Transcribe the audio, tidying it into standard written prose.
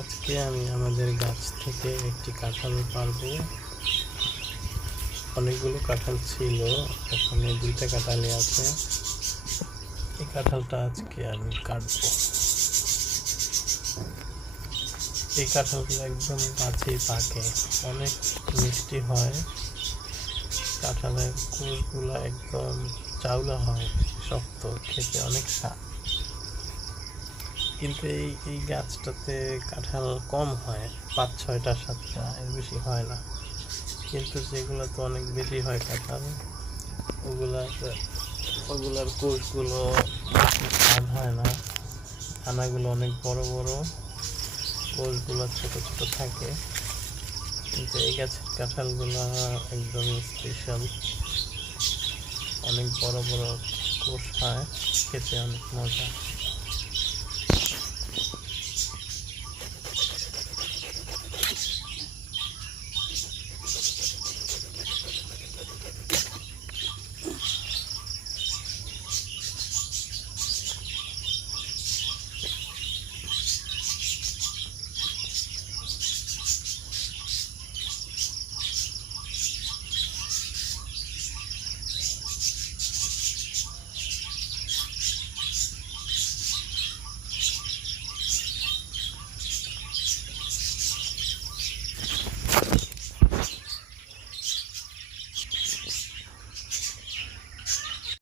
আজকে আমি আমাদের গাছ থেকে একটি কাঁঠাল পারবো। অনেকগুলো কাঁঠাল ছিল, এখানে 2টা কাঁঠালই আছে। এই কাঁঠালটা আজকে আমি কাটবো। এই কাঁঠালগুলো একদম গাছেই পাকে, অনেক মিষ্টি হয়। কাঁঠালের কোষগুলো একদম চাউলা হয়, শক্ত, খেতে অনেক স্বাদ। কিন্তু এই গাছটাতে কাঁঠাল কম হয়, 5-6টা 7টা, এর বেশি হয় না। কিন্তু যেগুলোতে অনেক বেশি হয় কাঁঠাল, ওগুলার কোষগুলো স্বাদ হয় না। দানাগুলো অনেক বড় বড়, কোষগুলো ছোট ছোট থাকে। কিন্তু এই গাছের কাঁঠালগুলো একদম স্পেশাল, অনেক বড় বড় কোষ হয়, খেতে অনেক মজা।